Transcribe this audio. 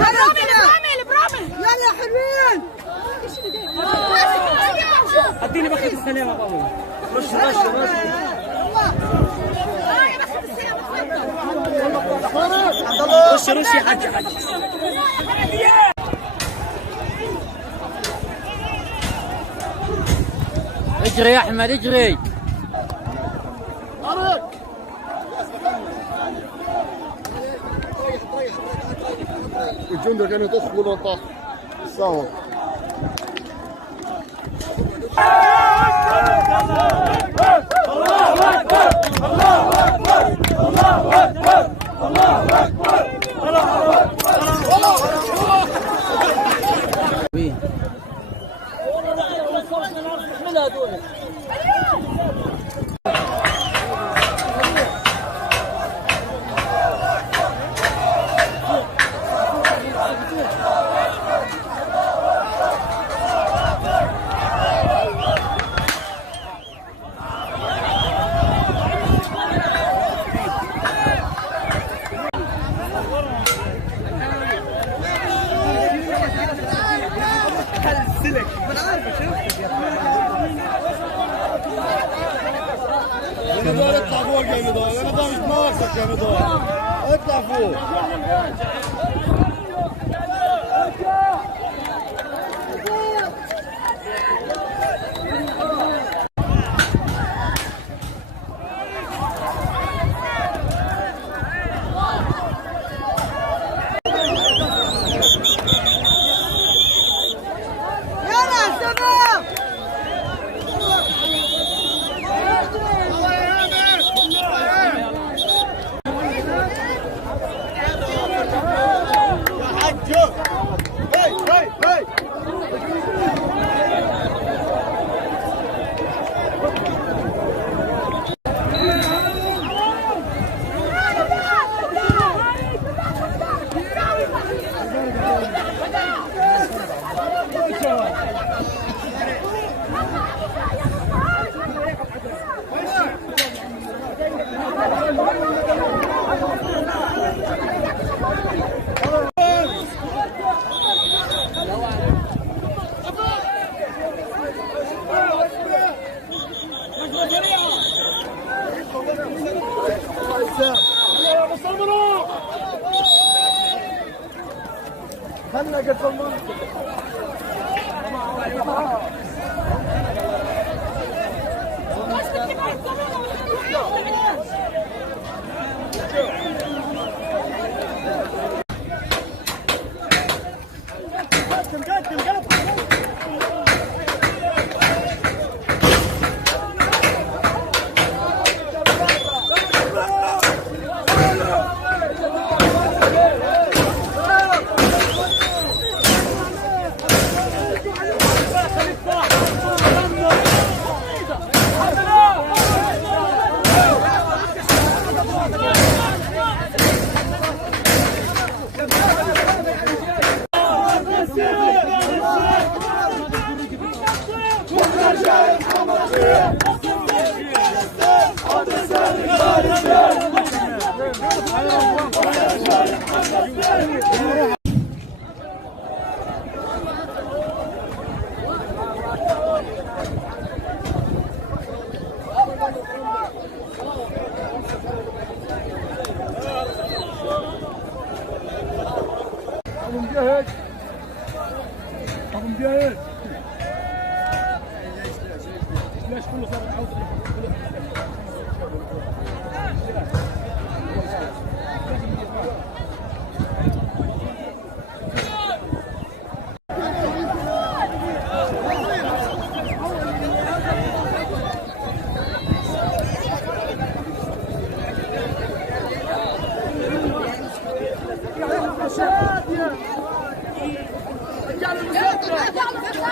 يلا يا حلوين. اديني بخت السلام يا بابا. رش رش يا حاج. اجري يا احمد اجري. الجندة كانت تدخل وطاح الساوة. الله أكبر الله أكبر الله أكبر الله أكبر الله أكبر. اطلع فوق يا مدار، يا مدار مش ناقصك يا مدار، اطلع فوق. خلنا قد المنطقة. مجاهد ابو مجاهد ليش كله صار